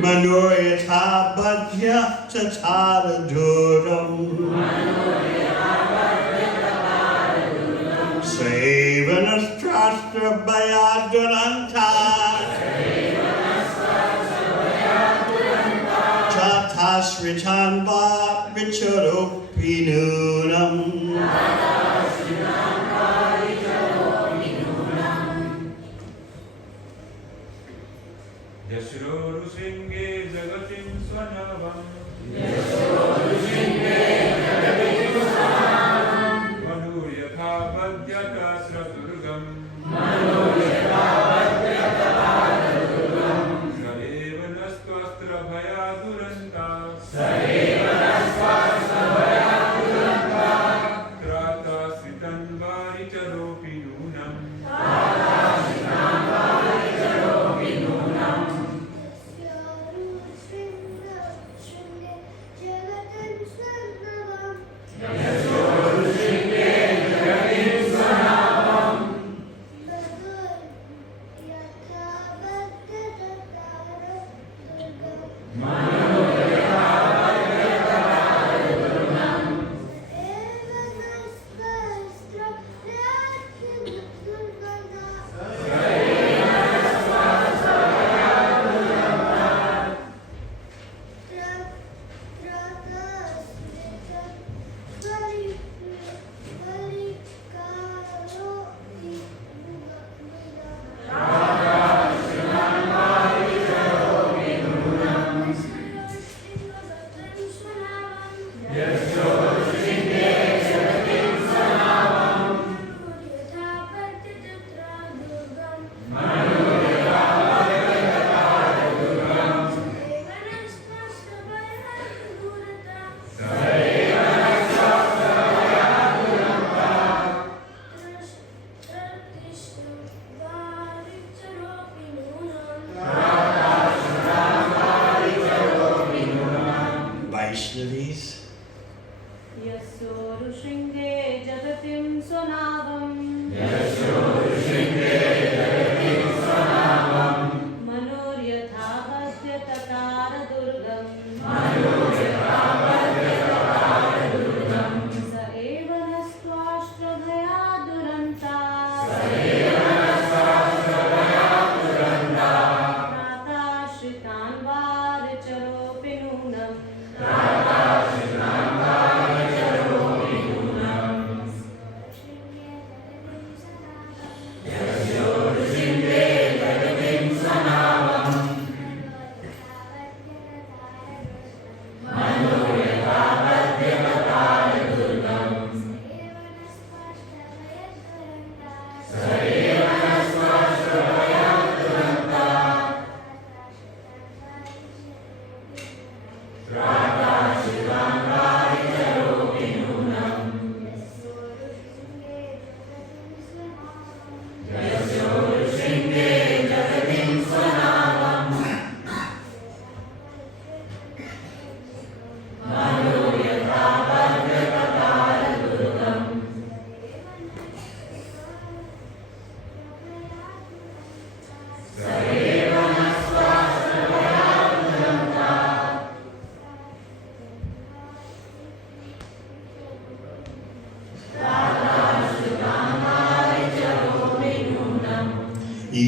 Manurita Bhajya Tatara Durgam Sevanastastra Bhayaduranta Chatasritanva Vicharopinunam Yashroru Sringe Jagatim Swanavam Manuryatha Bhadyata Sraturgam Sareva Nastvastra Bhayaduranta Trata Sitan Varicharopinunam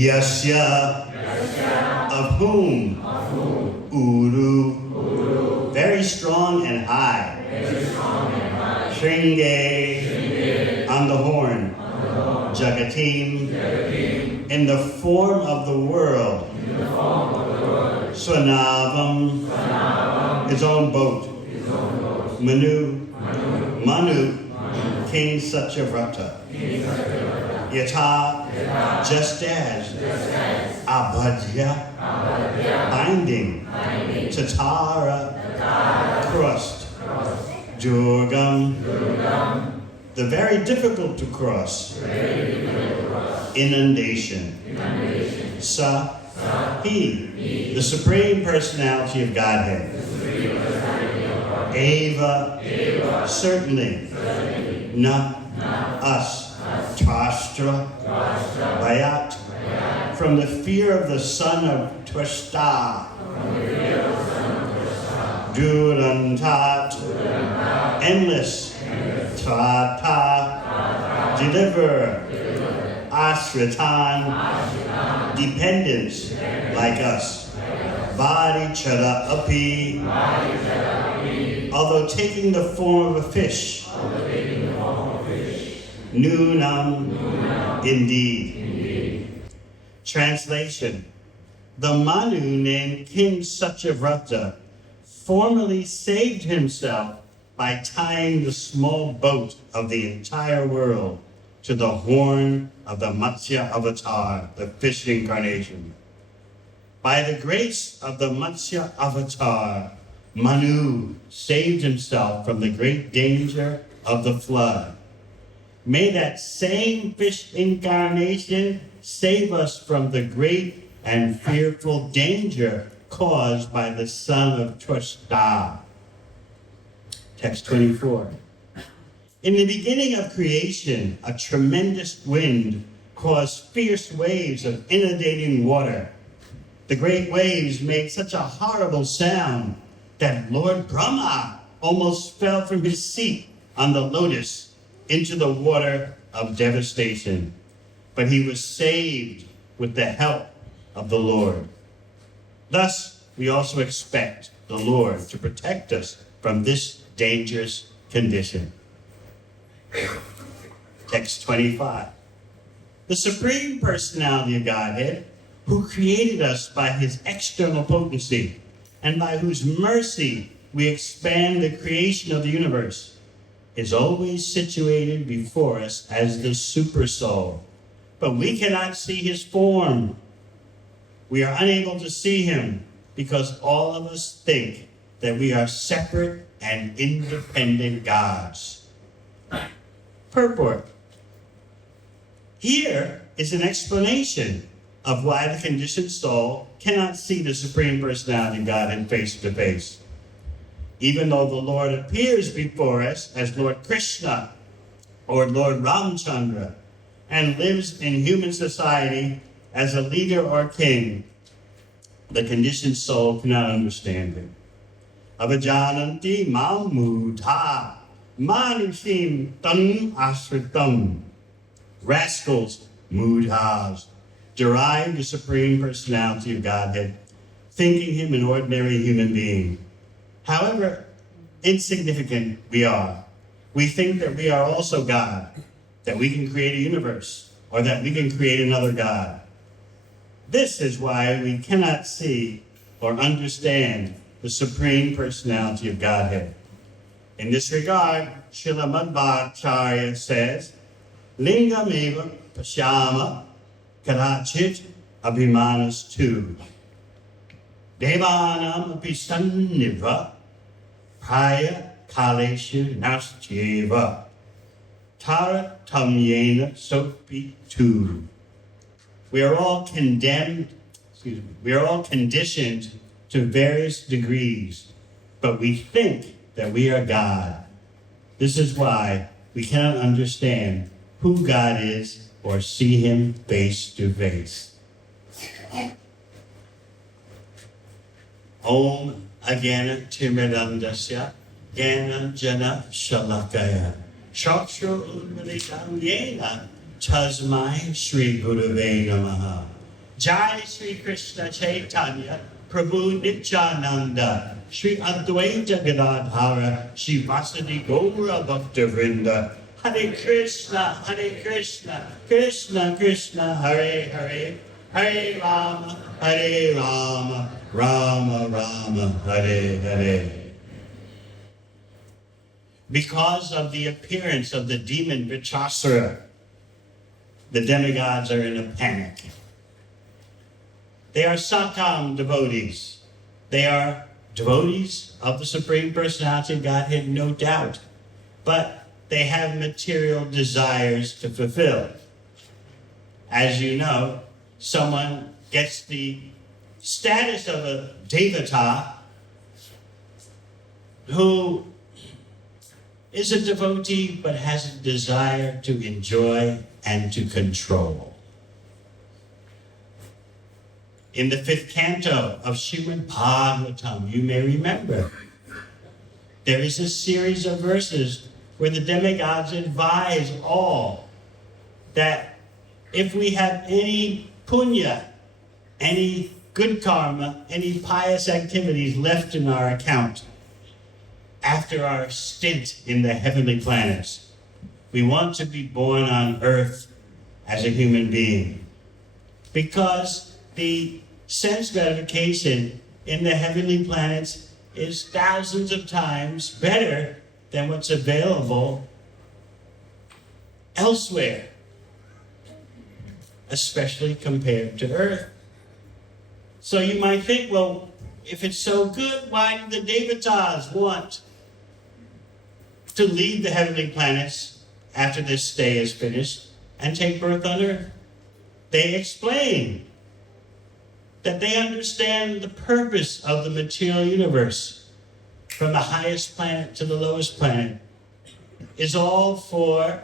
Yasya, of whom, Uru, very strong and high, Shringe, on the horn, Jagatim, in the form of the world, Swanavam, his own boat, Manu, King Satyavrata, Yata, just as, Abhadya, binding, Tatara, crossed, Durgam, the very difficult to cross, inundation, Sa, he, the Supreme Personality of Godhead, Eva, certainly, Na, us, Tastra, Bayat, from the fear of the son of Twashta. Durantat, endless. Tvata, deliver. Ashritan, dependence, like us. Vadichara api, although taking the form of a fish. Nunam, indeed. Translation. The Manu named King Satyavrata formerly saved himself by tying the small boat of the entire world to the horn of the Matsya Avatar, the fish incarnation. By the grace of the Matsya Avatar, Manu saved himself from the great danger of the flood. May that same fish incarnation save us from the great and fearful danger caused by the son of Twashta. Text 24. In the beginning of creation, a tremendous wind caused fierce waves of inundating water. The great waves made such a horrible sound that Lord Brahma almost fell from his seat on the lotus into the water of devastation. But he was saved with the help of the Lord. Thus, we also expect the Lord to protect us from this dangerous condition. Text 25. The Supreme Personality of Godhead, who created us by his external potency, and by whose mercy we expand the creation of the universe, is always situated before us as the Supersoul. But we cannot see his form. We are unable to see him because all of us think that we are separate and independent gods. Purport. Here is an explanation of why the conditioned soul cannot see the Supreme Personality of Godhead face to face. Even though the Lord appears before us as Lord Krishna or Lord Ramchandra and lives in human society as a leader or king, the conditioned soul cannot understand him. Avajananti mamudha manishim tan asritam. Rascals, mudhas, derive the Supreme Personality of Godhead, thinking him an ordinary human being. However insignificant we are, we think that we are also God, that we can create a universe, or that we can create another God. This is why we cannot see or understand the Supreme Personality of Godhead. In this regard, Śrīmad Bhāgavatam says, Lingameva Pashyama Karachit Abhimanas tu. Devanam Apisannivra Praya Kaleshu Nastyeva Tara Tamyena Sopi tu. We are all conditioned to various degrees, but we think that we are God. This is why we cannot understand who God is or see him face to face. Om Agana Timirandasya Gana Jana Shalakaya Shakshur Unmalitam Yena Tasmai Shri Gurave Namaha. Jai Shri Krishna Chaitanya Prabhu Nityananda Shri Advaita Gadadhara Shri Vasadi Gaura Bhaktivedanta. Hare Krishna, Krishna Krishna, Hare Hare, Hare Rama, Rama Rama, Hare Hare. Because of the appearance of the demon Vichasura, the demigods are in a panic. They are Satam devotees. They are devotees of the Supreme Personality of Godhead, no doubt. But they have material desires to fulfill. As you know, someone gets the status of a devata who is a devotee but has a desire to enjoy and to control. In the 5th canto of Śrīmad Bhāgavatam, you may remember, there is a series of verses where the demigods advise all that if we have any punya, any good karma, any pious activities left in our account after our stint in the heavenly planets, we want to be born on earth as a human being. Because the sense gratification in the heavenly planets is thousands of times better than what's available elsewhere, especially compared to earth. So you might think, well, if it's so good, why do the Devatas want to leave the heavenly planets after this stay is finished and take birth on earth? They explain that they understand the purpose of the material universe, from the highest planet to the lowest planet, is all for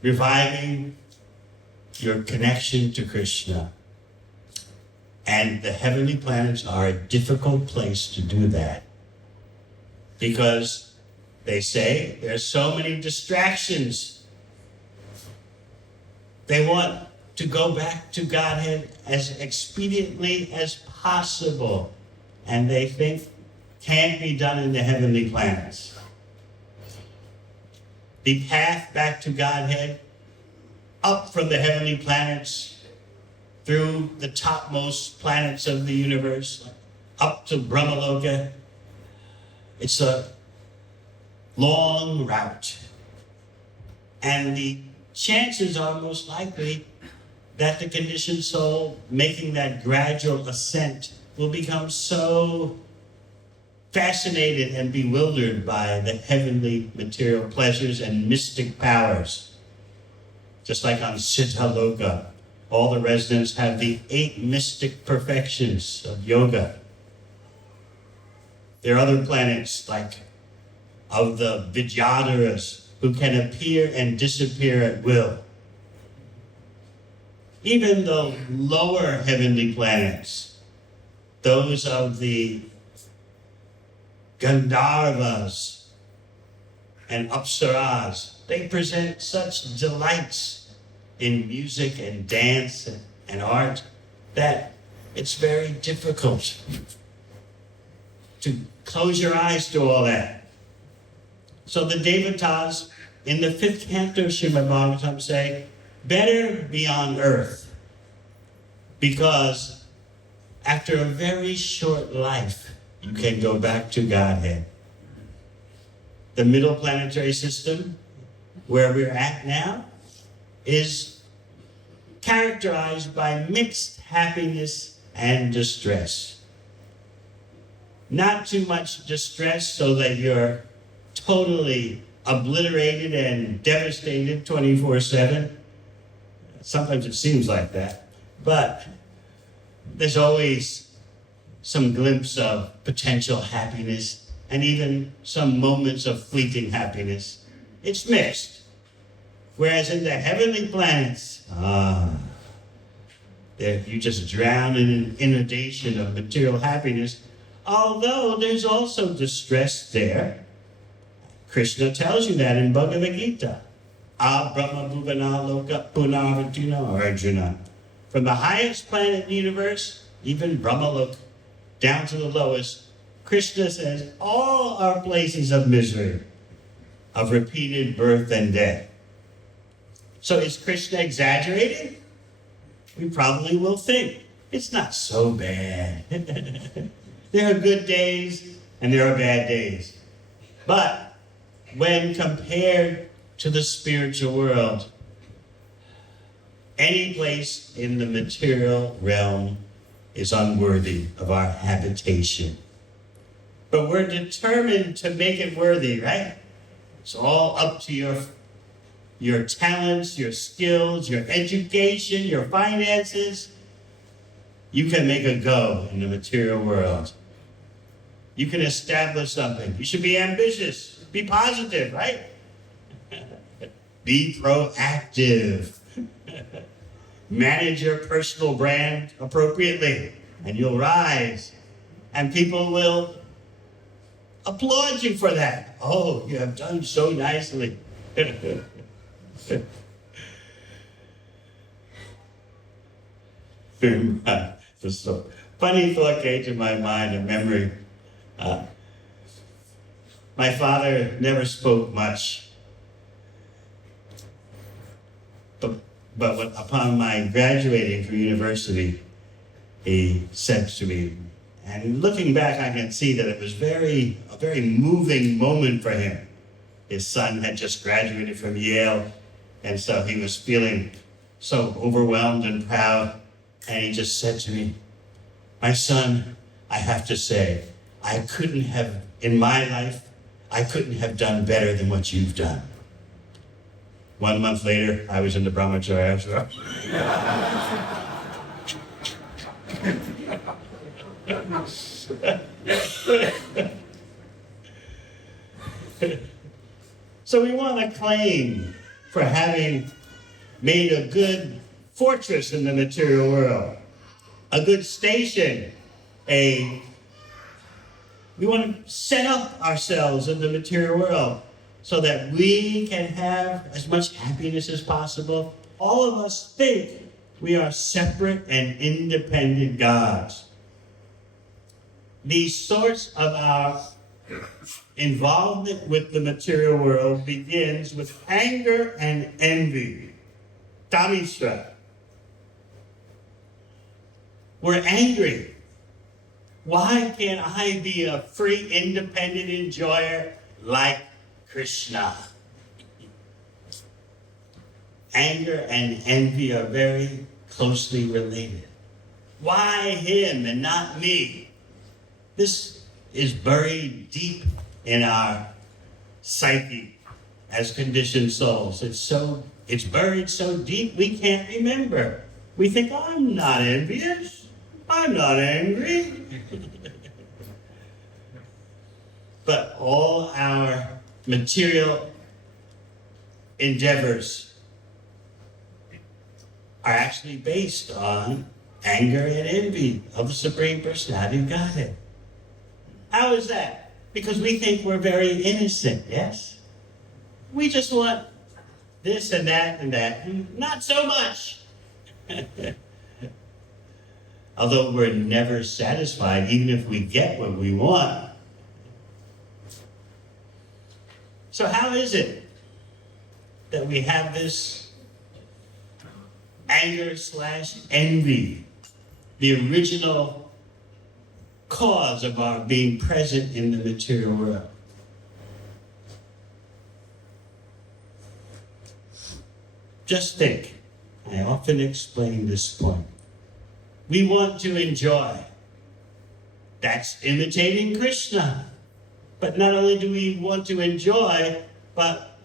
reviving your connection to Krishna. And the heavenly planets are a difficult place to do that, because they say there's so many distractions. They want to go back to Godhead as expediently as possible, and they think can't be done in the heavenly planets. The path back to Godhead, up from the heavenly planets, through the topmost planets of the universe, up to Brahmaloka, it's a long route. And the chances are most likely that the conditioned soul making that gradual ascent will become so fascinated and bewildered by the heavenly material pleasures and mystic powers. Just like on Siddhaloka, all the residents have the 8 mystic perfections of yoga. There are other planets like of the Vidyadharas who can appear and disappear at will. Even the lower heavenly planets, those of the Gandharvas and Apsaras, they present such delights in music and dance and art that it's very difficult to close your eyes to all that. So the Devatas in the 5th canto of Śrīmad Bhāgavatam say, better be on earth, because after a very short life, you can go back to Godhead. The middle planetary system, where we're at now, is characterized by mixed happiness and distress. Not too much distress so that you're totally obliterated and devastated 24/7. Sometimes it seems like that, but there's always some glimpse of potential happiness and even some moments of fleeting happiness. It's mixed. Whereas in the heavenly planets, you just drown in an inundation of material happiness, although there's also distress there. Krishna tells you that in Bhagavad Gita. Brahma Bhuvana Loka Punarvardhana Arjuna. From the highest planet in the universe, even Brahmaloka, down to the lowest, Krishna says all are places of misery, of repeated birth and death. So is Krishna exaggerating? We probably will think it's not so bad. There are good days and there are bad days. But when compared to the spiritual world, any place in the material realm is unworthy of our habitation. But we're determined to make it worthy, right? It's all up to your talents, your skills, your education, your finances. You can make a go in the material world. You can establish something. You should be ambitious. Be positive, right? Be proactive. manage your personal brand appropriately, and you'll rise. And people will applaud you for that. Oh, you have done so nicely. Just a funny thought came to my mind, a memory. My father never spoke much, but upon my graduating from university, he said to me, and looking back, I can see that it was a very moving moment for him. His son had just graduated from Yale, and so he was feeling so overwhelmed and proud. And he just said to me, "My son, I have to say, in my life, I couldn't have done better than what you've done." 1 month later, I was in the Devamrita. So we want to claim for having made a good fortress in the material world, a good station, we want to set up ourselves in the material world so that we can have as much happiness as possible. All of us think we are separate and independent gods. The source of our involvement with the material world begins with anger and envy. Tamishra. We're angry. Why can't I be a free, independent enjoyer like Krishna? Anger and envy are very closely related. Why him and not me? This is buried deep in our psyche as conditioned souls. It's buried so deep we can't remember. We think, I'm not envious. I'm not angry. But all our material endeavors are actually based on anger and envy of the Supreme Personality of Godhead. How is that? Because we think we're very innocent, yes? We just want this and that and that, and not so much. Although we're never satisfied, even if we get what we want. So how is it that we have this anger/envy, the original cause of our being present in the material world? Just think. I often explain this point. We want to enjoy. That's imitating Krishna. But not only do we want to enjoy, but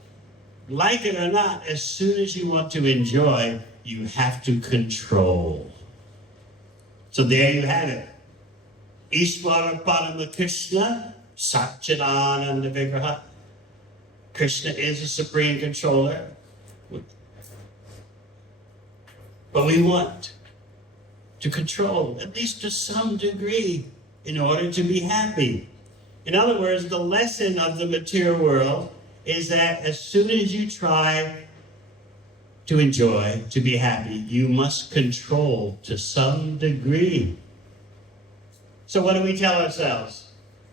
like it or not, as soon as you want to enjoy, you have to control. So there you have it. Ishvara Parama Krishna, Satchidananda Vigraha. Krishna is a supreme controller. But we want to control, at least to some degree, in order to be happy. In other words, the lesson of the material world is that as soon as you try to enjoy, to be happy, you must control to some degree. So what do we tell ourselves?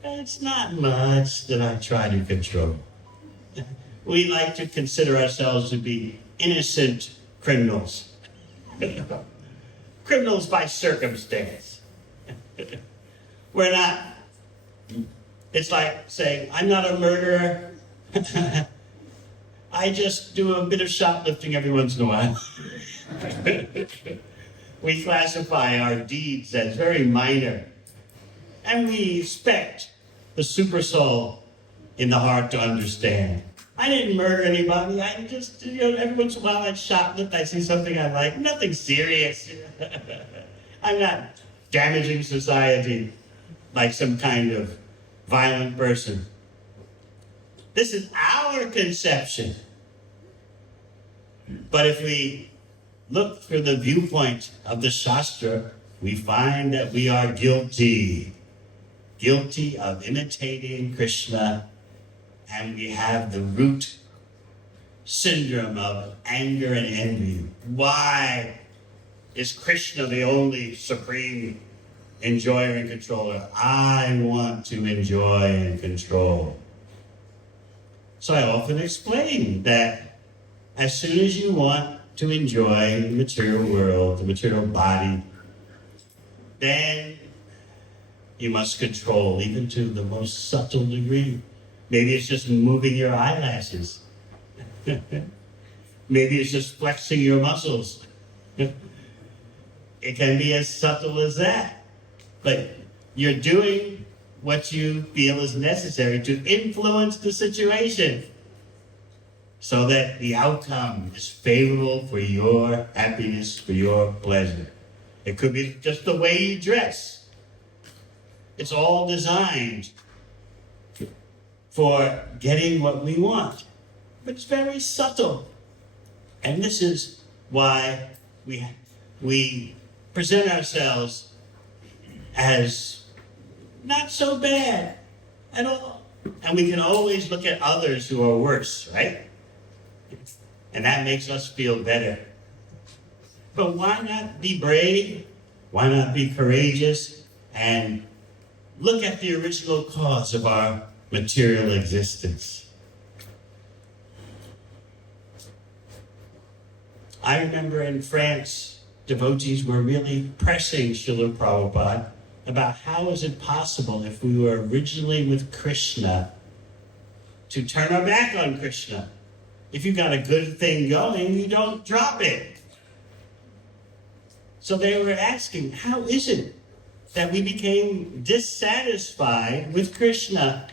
It's not much that I try to control. We like to consider ourselves to be innocent criminals. Criminals by circumstance. We're not. It's like saying, I'm not a murderer. I just do a bit of shoplifting every once in a while. We classify our deeds as very minor. And we expect the super soul in the heart to understand. I didn't murder anybody. I just, every once in a while I'd shoplift. I see something I like. Nothing serious. I'm not damaging society like some kind of violent person. This is our conception. But if we look through the viewpoint of the Shastra, we find that we are guilty of imitating Krishna, and we have the root syndrome of anger and envy. Why is Krishna the only supreme enjoyer and controller? I want to enjoy and control. So I often explain that as soon as you want to enjoy the material world, the material body, then you must control, even to the most subtle degree. Maybe it's just moving your eyelashes. Maybe it's just flexing your muscles. It can be as subtle as that. But you're doing what you feel is necessary to influence the situation so that the outcome is favorable for your happiness, for your pleasure. It could be just the way you dress. It's all designed for getting what we want. But it's very subtle. And this is why we present ourselves as not so bad at all. And we can always look at others who are worse, right? And that makes us feel better. But why not be brave? Why not be courageous and look at the original cause of our material existence? I remember in France, devotees were really pressing Srila Prabhupada about how is it possible, if we were originally with Krishna, to turn our back on Krishna. If you got a good thing going, you don't drop it. So they were asking, how is it that we became dissatisfied with Krishna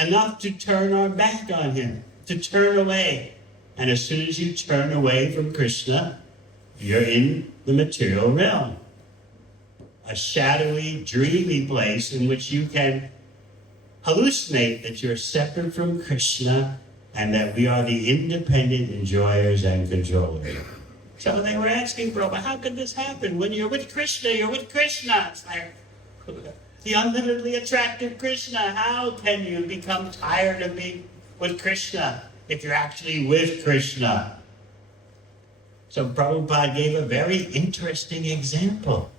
enough to turn our back on him, to turn away? And as soon as you turn away from Krishna, you're in the material realm. A shadowy, dreamy place in which you can hallucinate that you're separate from Krishna and that we are the independent enjoyers and controllers. So they were asking Prabhupada, how could this happen? When you're with Krishna, you're with Krishna. It's like the unlimitedly attractive Krishna. How can you become tired of being with Krishna if you're actually with Krishna? So Prabhupada gave a very interesting example.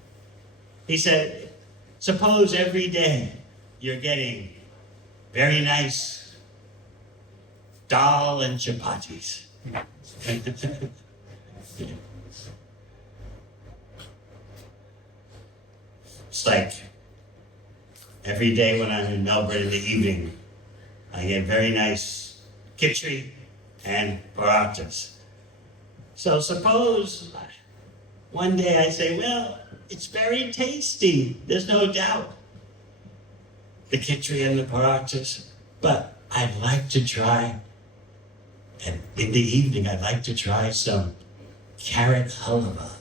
He said, suppose every day you're getting very nice dal and chapatis. It's like every day when I'm in Melbourne in the evening, I get very nice khichdi and parathas. So suppose one day I say, well, it's very tasty, there's no doubt, the khichdi and the parathas, but I'd like to try, and in the evening I'd like to try some carrot halva.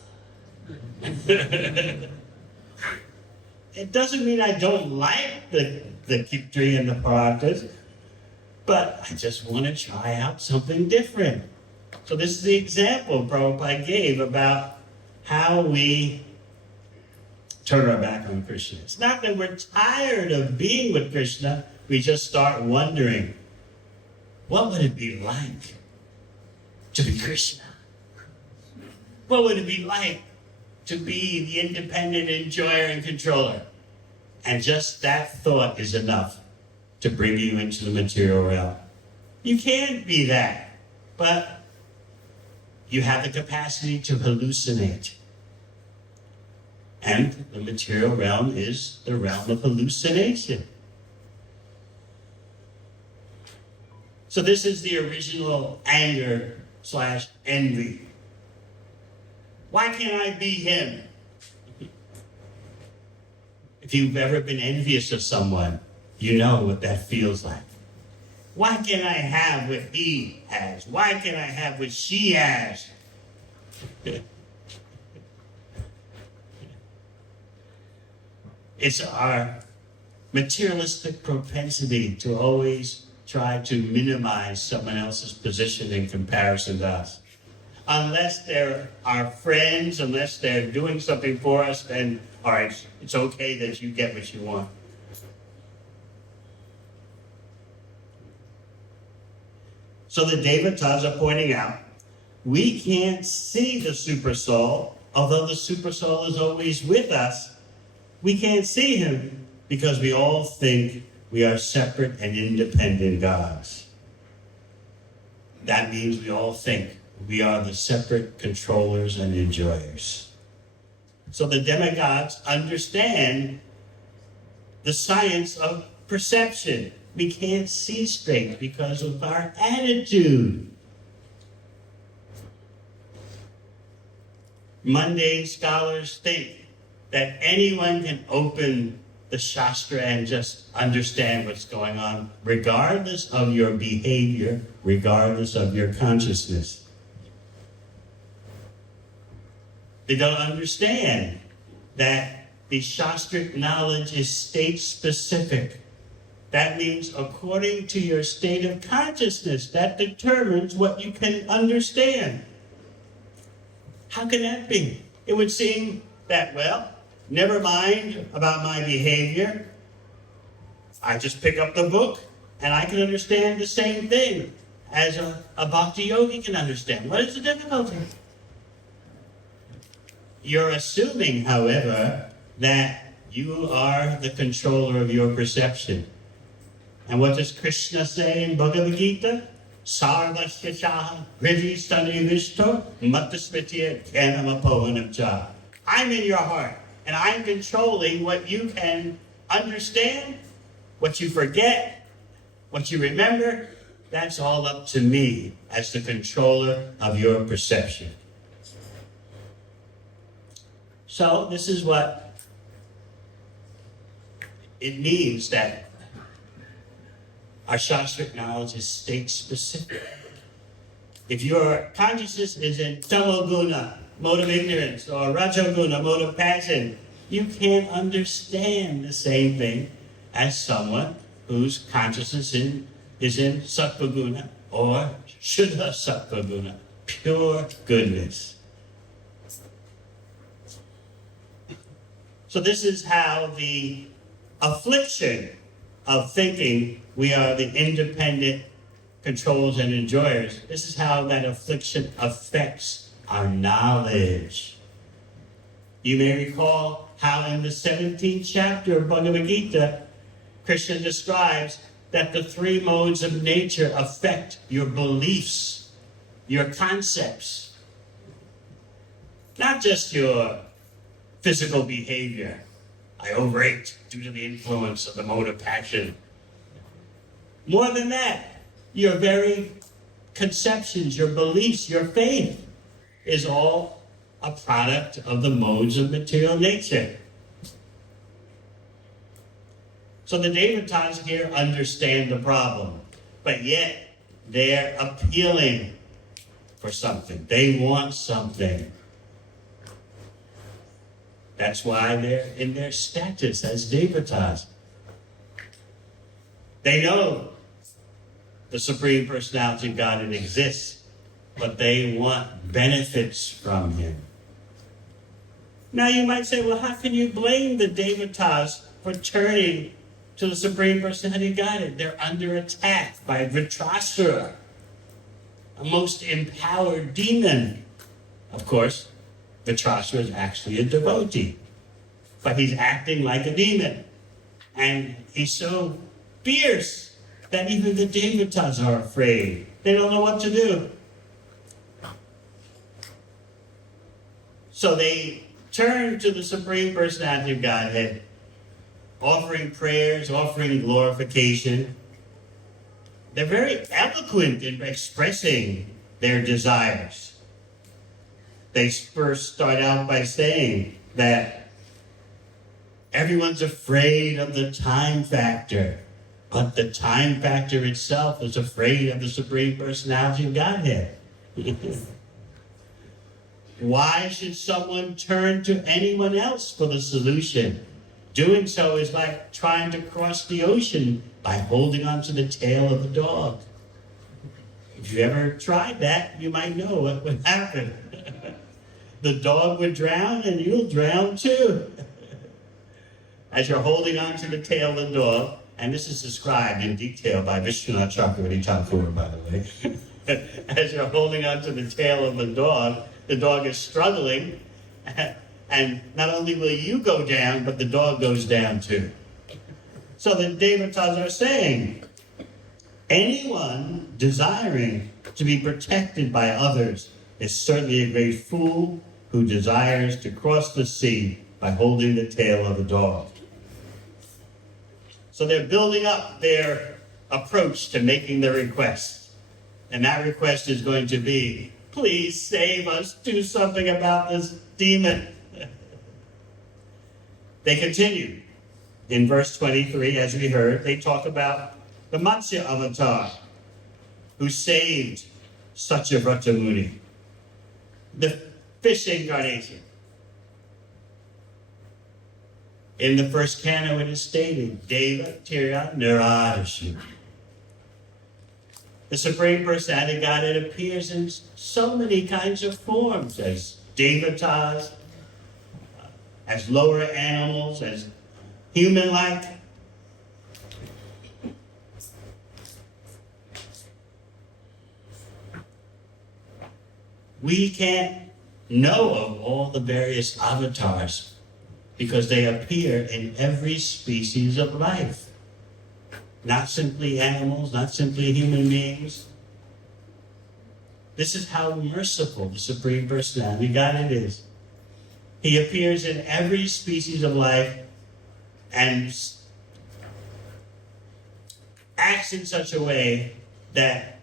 It doesn't mean I don't like the khichdi and the parathas, but I just want to try out something different. So this is the example Prabhupada gave about how we turn our back on Krishna. It's not that we're tired of being with Krishna, we just start wondering, what would it be like to be Krishna? What would it be like to be the independent enjoyer and controller? And just that thought is enough to bring you into the material realm. You can't be that, but you have the capacity to hallucinate. And the material realm is the realm of hallucination. So this is the original anger/envy. Why can't I be him? If you've ever been envious of someone, you know what that feels like. Why can't I have what he has? Why can't I have what she has? It's our materialistic propensity to always try to minimize someone else's position in comparison to us. unless they're our friends, unless they're doing something for us, then, all right, it's okay that you get what you want. So the Devatas are pointing out, we can't see the Supersoul, although the Supersoul is always with us. We can't see him because we all think we are separate and independent gods. That means we all think we are the separate controllers and enjoyers. So the demigods understand the science of perception. We can't see straight because of our attitude. Mundane scholars think that anyone can open the Shastra and just understand what's going on, regardless of your behavior, regardless of your consciousness. They don't understand that the Shastric knowledge is state-specific. That means according to your state of consciousness, that determines what you can understand. How can that be? It would seem that, well, never mind about my behavior. I just pick up the book and I can understand the same thing as a bhakti yogi can understand. What is the difficulty? You're assuming, however, that you are the controller of your perception. And what does Krishna say in Bhagavad Gita? Sarvasya chaha hrivi sanivishto matasmitya kanamapohanam cha. I'm in your heart, and I'm controlling what you can understand, what you forget, what you remember. That's all up to me as the controller of your perception. So this is what it means that our Shastric knowledge is state-specific. If your consciousness is in tamoguna, mode of ignorance, or rajoguna, mode of passion, you can't understand the same thing as someone whose consciousness is in sattvaguna or shuddha sattvaguna, pure goodness. So this is how the affliction of thinking we are the independent controllers and enjoyers, this is how that affliction affects our knowledge. You may recall how in the 17th chapter of Bhagavad Gita, Krishna describes that the three modes of nature affect your beliefs, your concepts, not just your physical behavior. I overate due to the influence of the mode of passion. More than that, your very conceptions, your beliefs, your faith is all a product of the modes of material nature. So the Devatas here understand the problem, but yet they're appealing for something. They want something. That's why they're in their status as Devatas. They know the Supreme Personality of Godhead exists, but they want benefits from him. Now you might say, well, how can you blame the Devatas for turning to the Supreme Personality of Godhead? They're under attack by Vritrasura, a most empowered demon. Of course, Vritrasura is actually a devotee, but he's acting like a demon. And he's so fierce that even the Devatas are afraid. They don't know what to do. So they turn to the Supreme Personality of Godhead, offering prayers, offering glorification. They're very eloquent in expressing their desires. They first start out by saying that everyone's afraid of the time factor, but the time factor itself is afraid of the Supreme Personality of Godhead. Why should someone turn to anyone else for the solution? Doing so is like trying to cross the ocean by holding onto the tail of a dog. If you ever tried that, you might know what would happen. The dog would drown and you'll drown too. As you're holding on to the tail of the dog, and this is described in detail by Vishwanath Chakravarti Thakur, by the way. As you're holding on to the tail of the dog is struggling, and not only will you go down, but the dog goes down too. So the Devatas are saying, anyone desiring to be protected by others is certainly a great fool who desires to cross the sea by holding the tail of the dog. So they're building up their approach to making the request. And that request is going to be, please save us, do something about this demon. They continue. In verse 23, as we heard, they talk about the Matsya avatar who saved Satyavrata Muni, the fish incarnation. In the first canto, it is stated, Deva Tira Naradashu. The Supreme Personality of Godhead appears in so many kinds of forms, as Devatas, as lower animals, as human-like. We can't know of all the various avatars because they appear in every species of life. Not simply animals, not simply human beings. This is how merciful the Supreme Personality of Godhead is. He appears in every species of life and acts in such a way that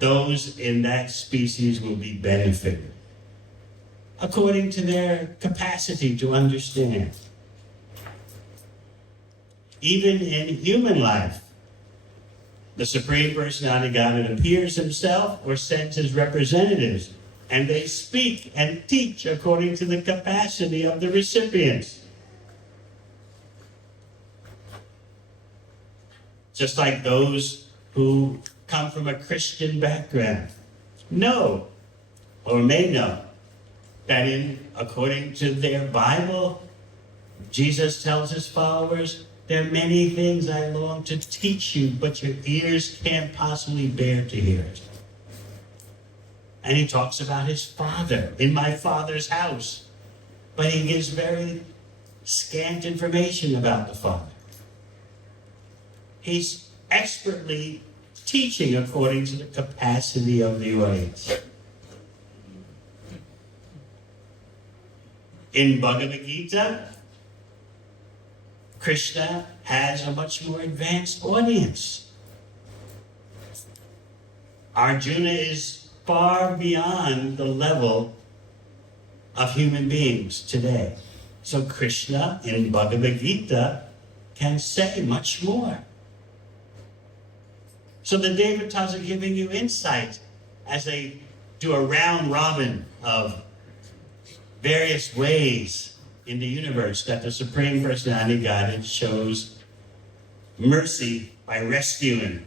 those in that species will be benefited according to their capacity to understand. Even in human life, the Supreme Personality of Godhead appears himself or sends his representatives, and they speak and teach according to the capacity of the recipients. Just like those who come from a Christian background know or may know that according to their Bible, Jesus tells his followers, there are many things I long to teach you, but your ears can't possibly bear to hear it. And he talks about his Father, in my Father's house. But he gives very scant information about the Father. He's expertly teaching according to the capacity of the audience. In Bhagavad Gita, Krishna has a much more advanced audience. Arjuna is far beyond the level of human beings today. So Krishna in Bhagavad Gita can say much more. So the Devatas are giving you insight as they do a round robin of various ways in the universe that the Supreme Personality of Godhead shows mercy by rescuing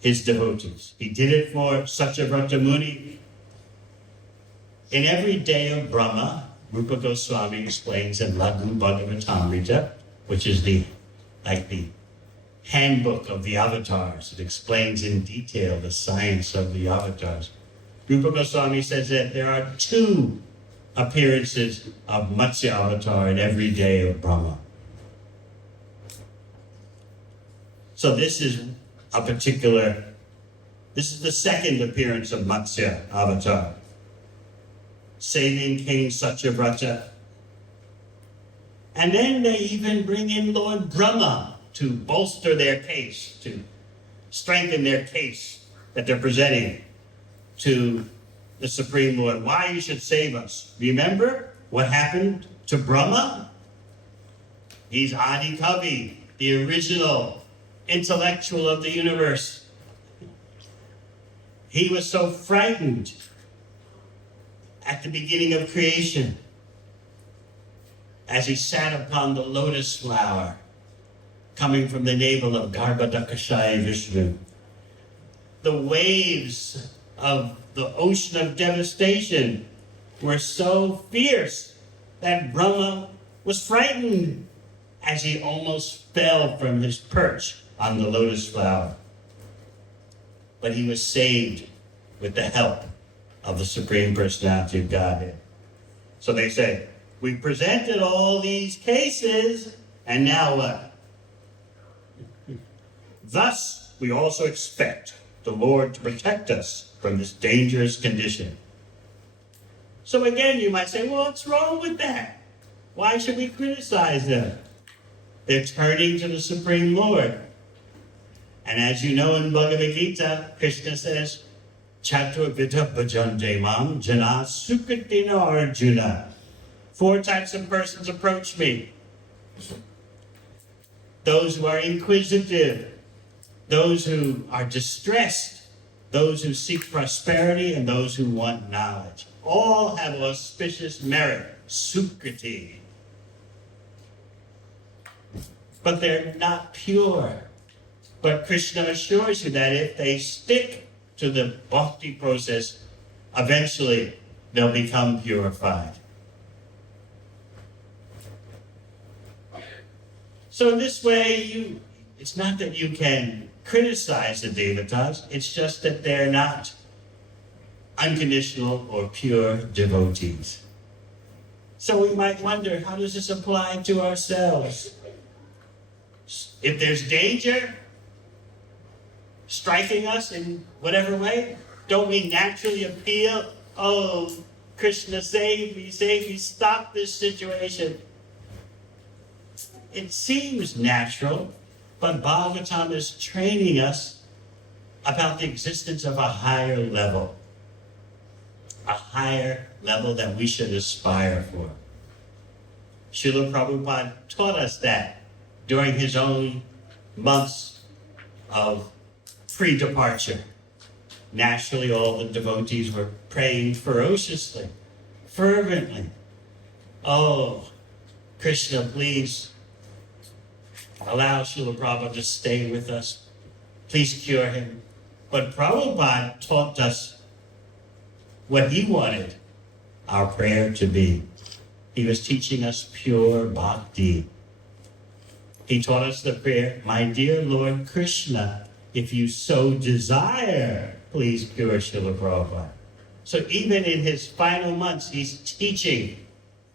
his devotees. He did it for Satyavrata Muni. In every day of Brahma, Rupa Goswami explains in Laghu Bhagavatamrita, which is the handbook of the avatars. It explains in detail the science of the avatars. Rupa Goswami says that there are 2 appearances of Matsya avatar in every day of Brahma. So this is the second appearance of Matsya avatar, saving King Satyavrata. And then they even bring in Lord Brahma to bolster their case, to strengthen their case that they're presenting to the Supreme Lord, why you should save us. Remember what happened to Brahma? He's Adi Kavi, the original intellectual of the universe. He was so frightened at the beginning of creation as he sat upon the lotus flower coming from the navel of Garbhodakashaya Vishnu. the waves of the ocean of devastation were so fierce that Brahma was frightened as he almost fell from his perch on the lotus flower. But he was saved with the help of the Supreme Personality of Godhead. So they say, we presented all these cases, and now what? Thus, we also expect the Lord to protect us from this dangerous condition. So again, you might say, well, what's wrong with that? Why should we criticize them? They're turning to the Supreme Lord. And as you know in Bhagavad Gita, Krishna says, Chaturvita bhajante mam jana sukritina arjuna. 4 types of persons approach me. Those who are inquisitive, those who are distressed, those who seek prosperity, and those who want knowledge. All have auspicious merit, sukriti. But they're not pure. But Krishna assures you that if they stick to the bhakti process, eventually they'll become purified. So in this way, it's not that you can criticize the devatas, it's just that they're not unconditional or pure devotees. So we might wonder, how does this apply to ourselves? If there's danger striking us in whatever way, don't we naturally appeal, oh, Krishna, save me, stop this situation? It seems natural, but Bhagavatam is training us about the existence of a higher level that we should aspire for. Srila Prabhupada taught us that during his own months of pre-departure. Naturally, all the devotees were praying ferociously, fervently. Oh, Krishna, please allow Srila Prabhupada to stay with us. Please cure him. But Prabhupada taught us what he wanted our prayer to be. He was teaching us pure bhakti. He taught us the prayer, my dear Lord Krishna, if you so desire, please cure Srila Prabhupada. So even in his final months, he's teaching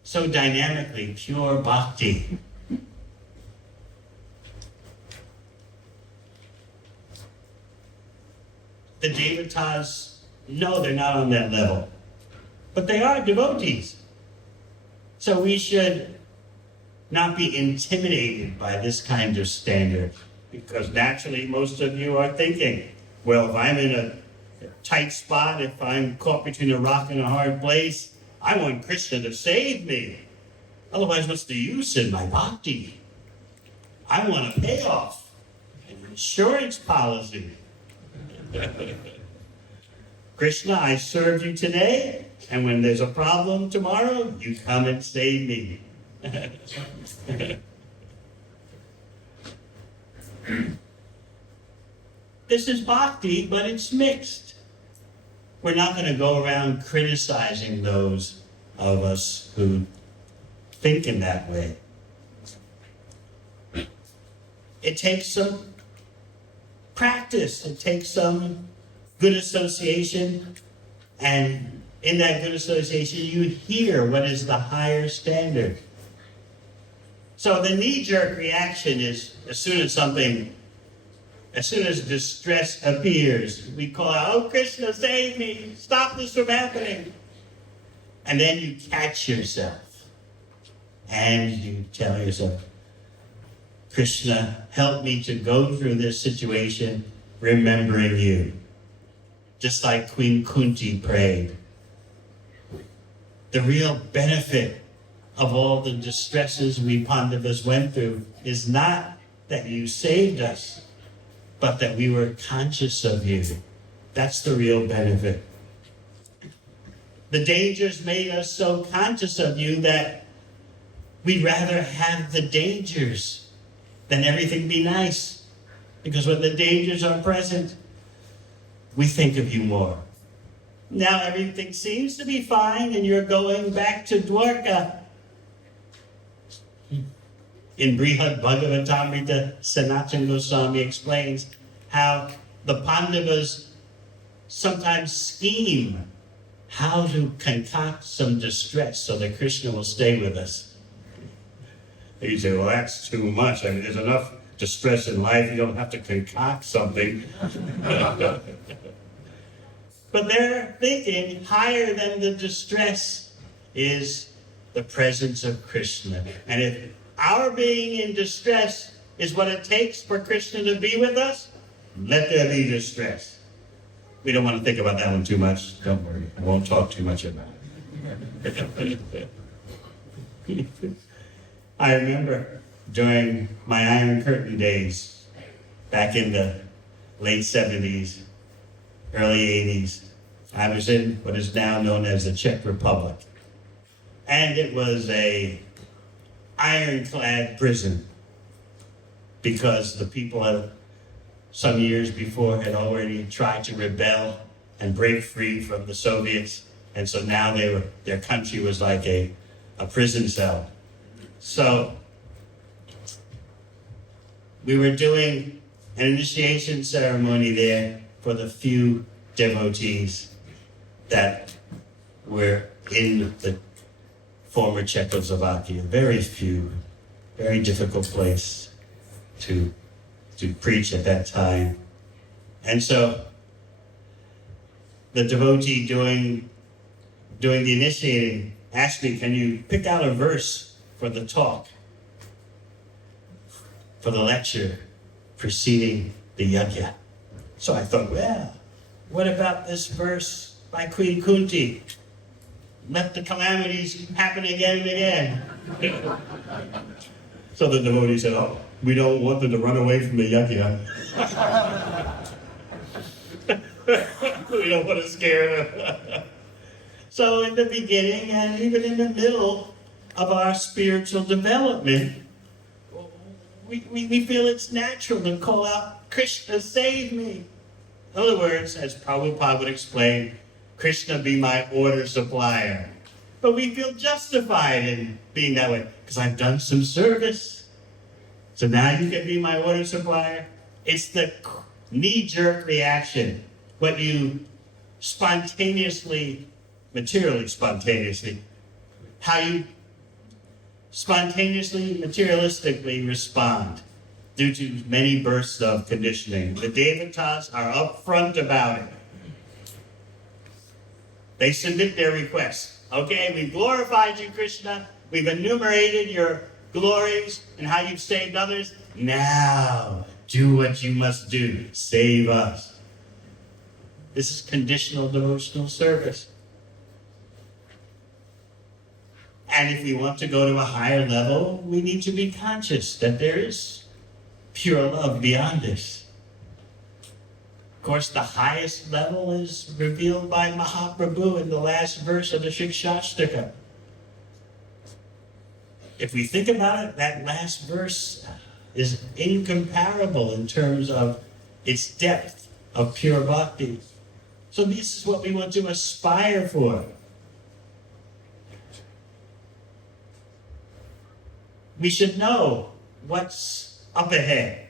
so dynamically pure bhakti. The devatas, no, they're not on that level. But they are devotees. So we should not be intimidated by this kind of standard. Because naturally, most of you are thinking, well, if I'm in a tight spot, if I'm caught between a rock and a hard place, I want Krishna to save me. Otherwise, what's the use in my bhakti? I want a payoff, an insurance policy. Krishna, I serve you today, and when there's a problem tomorrow, you come and save me. This is bhakti, but it's mixed. We're not going to go around criticizing those of us who think in that way. It takes some practice. It takes some good association. And in that good association, you hear what is the higher standard. So the knee-jerk reaction is as soon as distress appears, we call out, oh, Krishna, save me, stop this from happening. And then you catch yourself and you tell yourself, Krishna, help me to go through this situation remembering you. Just like Queen Kunti prayed. The real benefit of all the distresses we Pandavas went through is not that you saved us, but that we were conscious of you. That's the real benefit. The dangers made us so conscious of you that we'd rather have the dangers than everything be nice. Because when the dangers are present, we think of you more. Now everything seems to be fine and you're going back to Dwarka. In Śrīmad Bhāgavatam, Sanatana Goswami explains how the Pandavas sometimes scheme how to concoct some distress so that Krishna will stay with us. You say, well, that's too much. I mean, there's enough distress in life. You don't have to concoct something. But they're thinking higher than the distress is the presence of Krishna. And if our being in distress is what it takes for Krishna to be with us, let there be distress. We don't want to think about that one too much. Don't worry. I won't talk too much about it. I remember during my Iron Curtain days, back in the late 70s, early 80s, I was in what is now known as the Czech Republic. And it was a ironclad prison because the people had, some years before, had already tried to rebel and break free from the Soviets. And so now their country was like a prison cell. So we were doing an initiation ceremony there for the few devotees that were in the former Czechoslovakia. Very few, very difficult place to preach at that time. And so the devotee doing the initiating asked me, can you pick out a verse for the talk, for the lecture preceding the yajna? So I thought, well, what about this verse by Queen Kunti? Let the calamities happen again and again. So the devotee said, oh, we don't want them to run away from the yajna. We don't want to scare them. So in the beginning and even in the middle of our spiritual development, we feel it's natural to call out, Krishna, save me. In other words, as Prabhupada would explain, Krishna be my order supplier. But we feel justified in being that way, because I've done some service. So now you can be my order supplier. It's the knee-jerk reaction. What you spontaneously, materially spontaneously, how you spontaneously, materialistically respond due to many bursts of conditioning. The Devatas are upfront about it. They submit their requests. Okay, we've glorified you, Krishna. We've enumerated your glories and how you've saved others. Now, do what you must do. Save us. This is conditional devotional service. And if we want to go to a higher level, we need to be conscious that there is pure love beyond this. Of course, the highest level is revealed by Mahaprabhu in the last verse of the Shikshashtaka. If we think about it, that last verse is incomparable in terms of its depth of pure bhakti. So this is what we want to aspire for. We should know what's up ahead.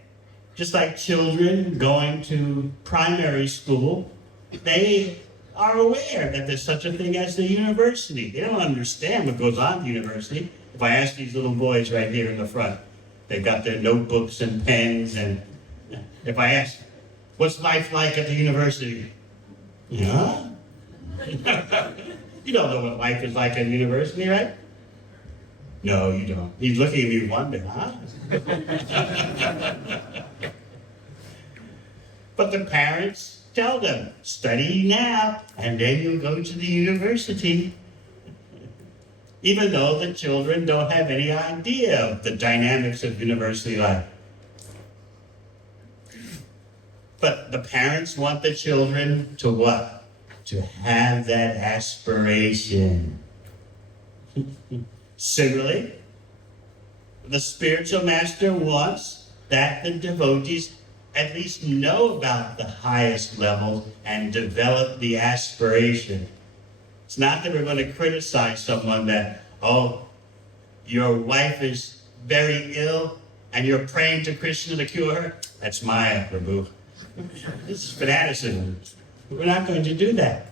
Just like children going to primary school, they are aware that there's such a thing as the university. They don't understand what goes on at the university. If I ask these little boys right here in the front, they've got their notebooks and pens, and if I ask, what's life like at the university? Yeah? You don't know what life is like at the university, right? No, you don't. He's looking at me and wondering, huh? But the parents tell them, study now, and then you'll go to the university. Even though the children don't have any idea of the dynamics of university life. But the parents want the children to what? To have that aspiration. Similarly, the spiritual master wants that the devotees at least know about the highest level and develop the aspiration. It's not that we're going to criticize someone that, oh, your wife is very ill and you're praying to Krishna to cure her. That's Maya, Prabhu. This is fanaticism. We're not going to do that.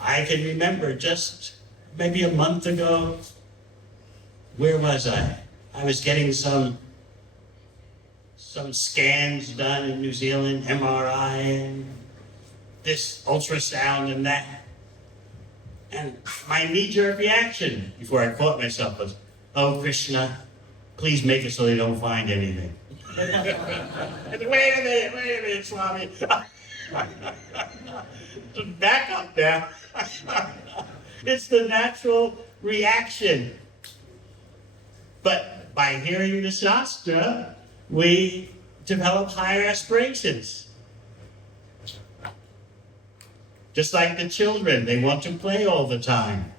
I can remember just maybe a month ago, where was I? I was getting some scans done in New Zealand, MRI, and this ultrasound and that. And my knee-jerk reaction before I caught myself was, oh, Krishna, please make it so they don't find anything. Wait a minute, Swami. Back up now. It's the natural reaction. But by hearing the Shastra, we develop higher aspirations. Just like the children, they want to play all the time.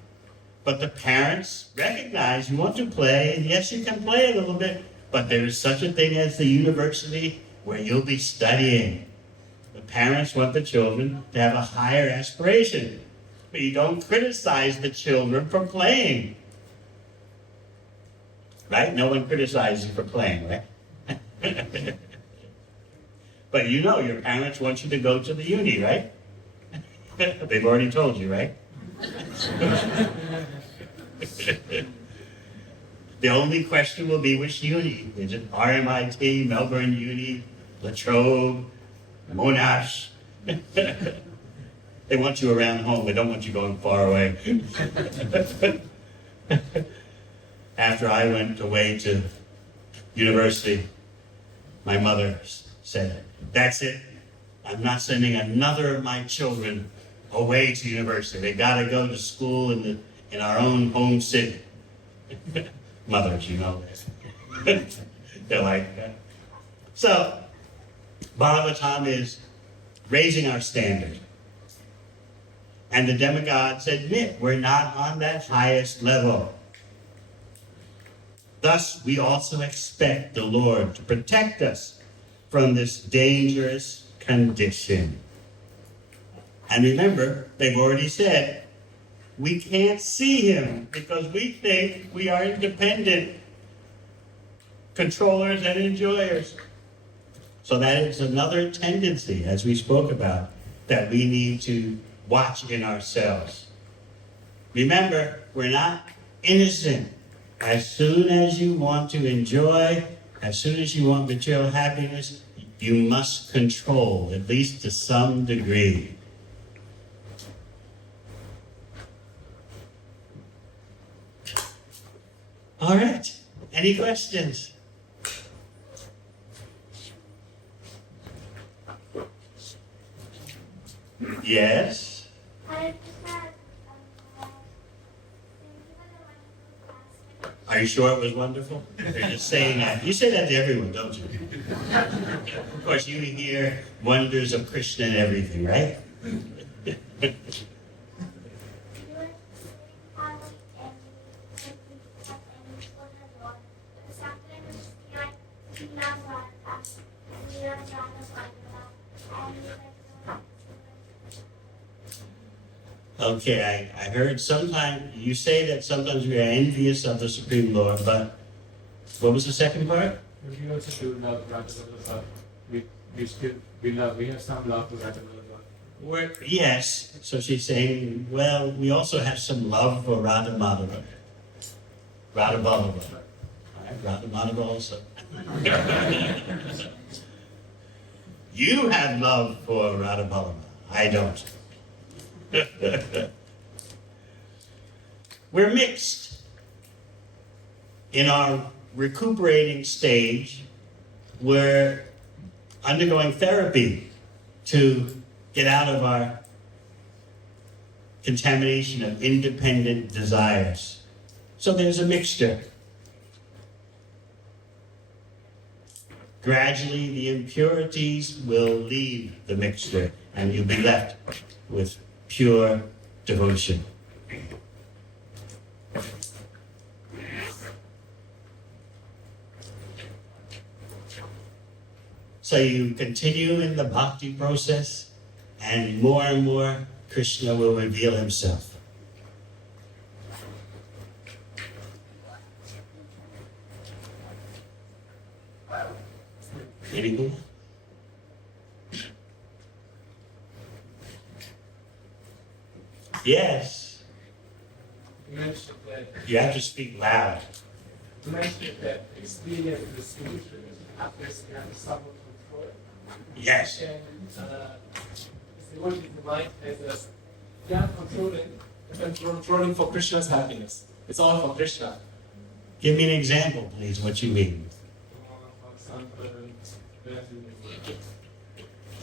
But the parents recognize you want to play, and yes, you can play a little bit, but there is such a thing as the university where you'll be studying. The parents want the children to have a higher aspiration. But you don't criticize the children for playing. Right? No one criticizes you for playing, right? But you know your parents want you to go to the uni, right? They've already told you, right? The only question will be which uni. Is it RMIT, Melbourne Uni, La Trobe, Monash? They want you around home. They don't want you going far away. After I went away to university, my mother said, that's it. I'm not sending another of my children away to university. They got to go to school in our own home city. Mothers, you know that. They're like that. So, Bhagavatam is raising our standard. And the demigods admit we're not on that highest level. Thus, we also expect the Lord to protect us from this dangerous condition. And remember, they've already said, we can't see him because we think we are independent controllers and enjoyers. So that is another tendency, as we spoke about, that we need to watch in ourselves. Remember, we're not innocent. As soon as you want to enjoy, as soon as you want material happiness, you must control, at least to some degree. All right. Any questions? Yes? Are you sure it was wonderful? You're just saying that. You say that to everyone, don't you? Of course, you hear wonders of Krishna and everything, right? Okay, I heard sometimes, you say that sometimes we are envious of the Supreme Lord, but what was the second part? We also do love Radha. We have some love for Radha. Yes, so she's saying, well, we also have some love for Radha Madhava. Radha Bhava. Right, Radha Madhava also. You have love for Radha Bhava. I don't. We're mixed in our recuperating stage. We're undergoing therapy to get out of our contamination of independent desires. So there's a mixture. Gradually, the impurities will leave the mixture, and you'll be left with pure devotion. So you continue in the bhakti process, and more Krishna will reveal himself. Anything? Yes. You mentioned that. You have to speak loud. You mentioned that experience the solution after you have to suffer from it. Yes. And it's the word in the mind as a controlling for Krishna's happiness. It's all for Krishna. Give me an example, please, what you mean. For example,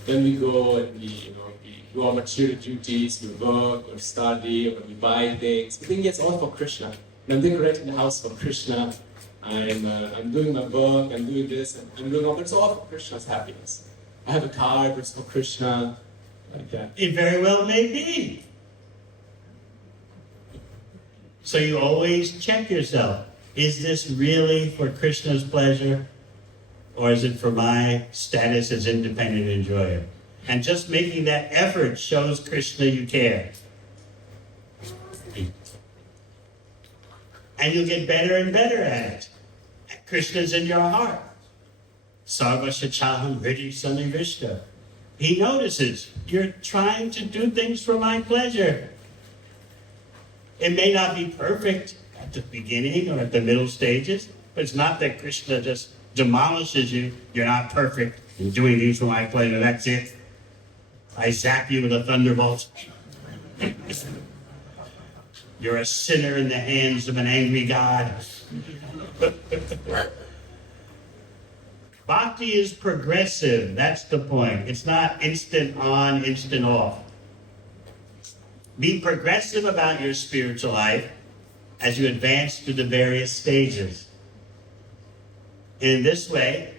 when we go and we do our material duties, we work or study or we buy things. We think it's all for Krishna. And I'm decorating the house for Krishna. I'm doing my work, I'm doing this, and I'm doing all, but it's all for Krishna's happiness. I have a car, but it's for Krishna, like that. It very well may be. So you always check yourself. Is this really for Krishna's pleasure? Or is it for my status as independent enjoyer? And just making that effort shows Krishna you care. And you'll get better and better at it. Krishna's in your heart. Sarvasya chaham hridi sanivishta. He notices you're trying to do things for my pleasure. It may not be perfect at the beginning or at the middle stages, but it's not that Krishna just demolishes you. You're not perfect. You're doing things for my pleasure. That's it. I zap you with a thunderbolt. You're a sinner in the hands of an angry God. Bhakti is progressive. That's the point. It's not instant on, instant off. Be progressive about your spiritual life as you advance through the various stages. In this way,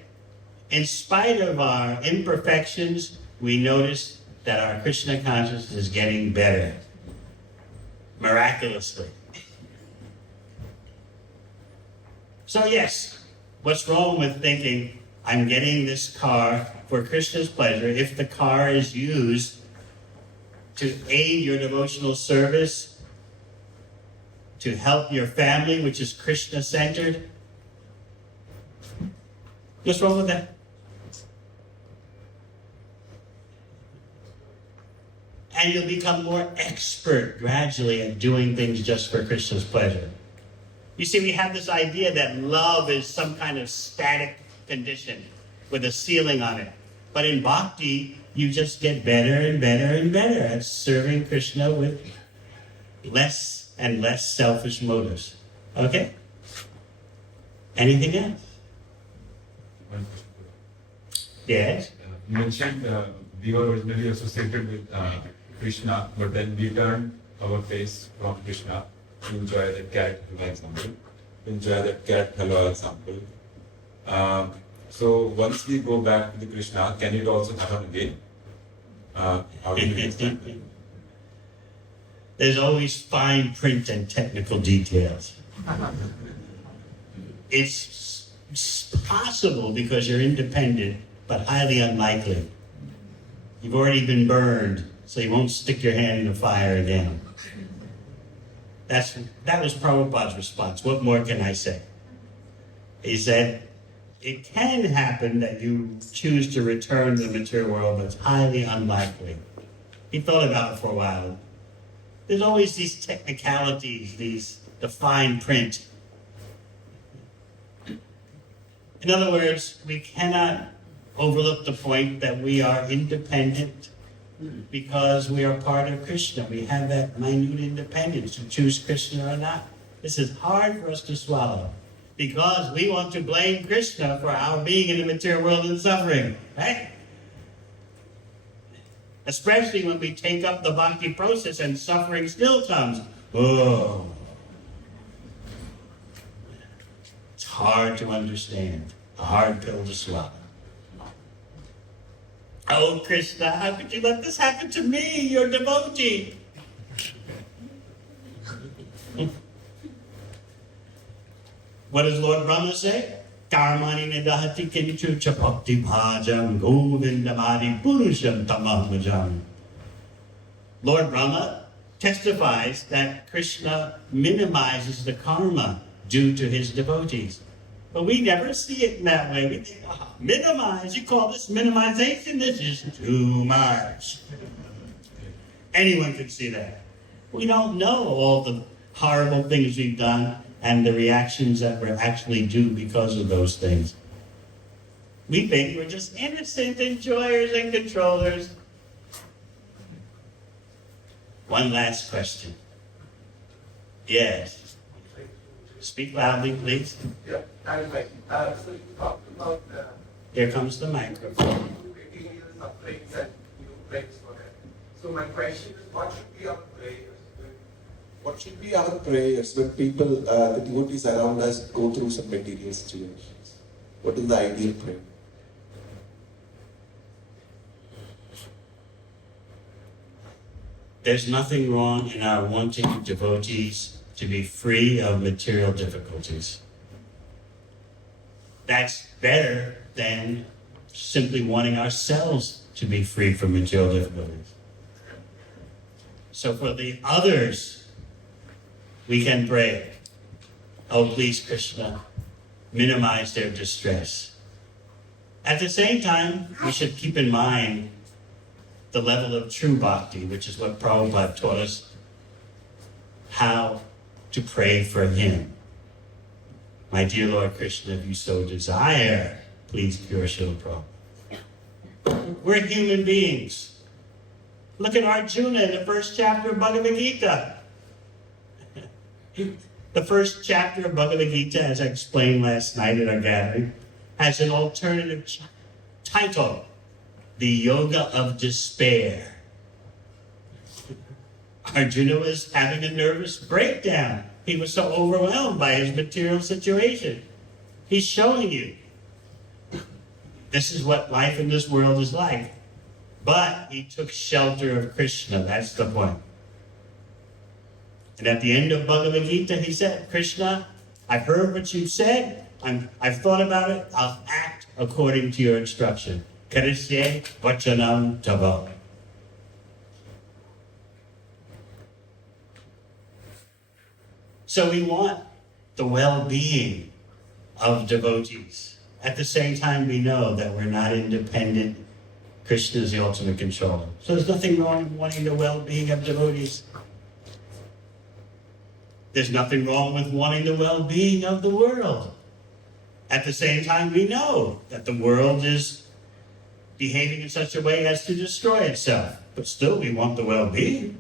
in spite of our imperfections, we notice that our Krishna consciousness is getting better, miraculously. So yes, what's wrong with thinking, I'm getting this car for Krishna's pleasure, if the car is used to aid your devotional service, to help your family, which is Krishna-centered? What's wrong with that? And you'll become more expert gradually at doing things just for Krishna's pleasure. You see, we have this idea that love is some kind of static condition with a ceiling on it. But in bhakti, you just get better and better and better at serving Krishna with less and less selfish motives. Okay? Anything else? Yes? You mentioned we were originally associated with Krishna, but then we turned our face from Krishna to enjoy that carrot halwa example. So once we go back to the Krishna, can it also happen again? How do you explain that? There's always fine print and technical details. It's possible because you're independent, but highly unlikely. You've already been burned, so you won't stick your hand in the fire again. That was Prabhupada's response. What more can I say? He said, it can happen that you choose to return to the material world, but it's highly unlikely. He thought about it for a while. There's always these technicalities, the fine print. In other words, we cannot overlook the point that we are independent because we are part of Krishna. We have that minute independence to choose Krishna or not. This is hard for us to swallow because we want to blame Krishna for our being in the material world and suffering, right? Especially when we take up the bhakti process and suffering still comes. Oh. It's hard to understand, a hard pill to swallow. Oh, Krishna, how could you let this happen to me, your devotee? What does Lord Brahma say? Karmani nidahati kinchu chapakti bhajam govindamadi purusham tamahmajam. Lord Brahma testifies that Krishna minimizes the karma due to his devotees. But we never see it in that way. We think, minimize, you call this minimization? This is too much. Anyone can see that. We don't know all the horrible things we've done and the reactions that we're actually due because of those things. We think we're just innocent enjoyers and controllers. One last question. Yes. Speak loudly, please. Yeah, so you talked about Here comes the microphone. material sufferings and prayers for that. So my question is, what should be our prayers? What should be our prayers when people, the devotees around us, go through some material situations? What is the ideal prayer? There's nothing wrong in our wanting devotees to be free of material difficulties. That's better than simply wanting ourselves to be free from material difficulties. So for the others, we can pray, oh please Krishna, minimize their distress. At the same time, we should keep in mind the level of true bhakti, which is what Prabhupada taught us how to pray for him. My dear Lord Krishna, if you so desire, please cure Srila Prabhupada. We're human beings. Look at Arjuna in the first chapter of Bhagavad Gita. The first chapter of Bhagavad Gita, as I explained last night at our gathering, has an alternative title, The Yoga of Despair. Arjuna was having a nervous breakdown. He was so overwhelmed by his material situation. He's showing you this is what life in this world is like. But he took shelter of Krishna. That's the point. And at the end of Bhagavad Gita, he said, Krishna, I've heard what you've said. I've thought about it. I'll act according to your instruction. Karisye vachanam tava. So we want the well-being of devotees. At the same time, we know that we're not independent. Krishna is the ultimate controller. So there's nothing wrong with wanting the well-being of devotees. There's nothing wrong with wanting the well-being of the world. At the same time, we know that the world is behaving in such a way as to destroy itself. But still, we want the well-being.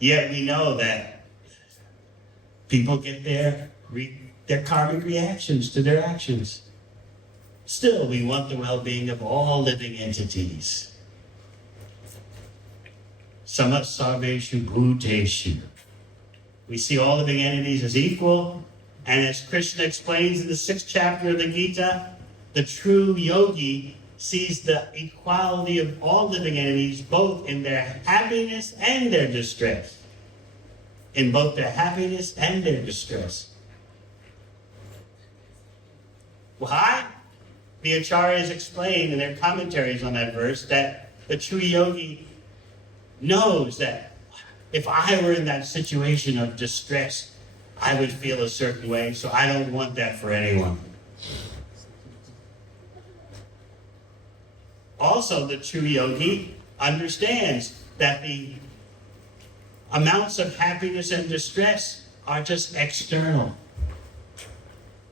Yet we know that people get their karmic reactions to their actions. Still, we want the well-being of all living entities. Samat sarveshu bhuteshu. We see all living entities as equal, and as Krishna explains in the 6th chapter of the Gita, the true yogi sees the equality of all living entities both in their happiness and their distress. In both their happiness and their distress. Why? The Acharyas explain in their commentaries on that verse that the true yogi knows that if I were in that situation of distress, I would feel a certain way, so I don't want that for anyone. Also, the true yogi understands that the amounts of happiness and distress are just external.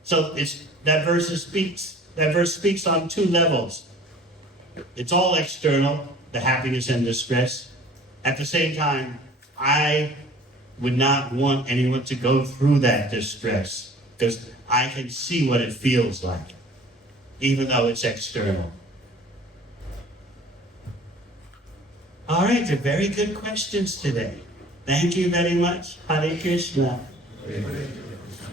So that verse speaks on two levels. It's all external, the happiness and distress. At the same time, I would not want anyone to go through that distress because I can see what it feels like, even though it's external. All right, they're very good questions today. Thank you very much. Hare Krishna. Hare Krishna.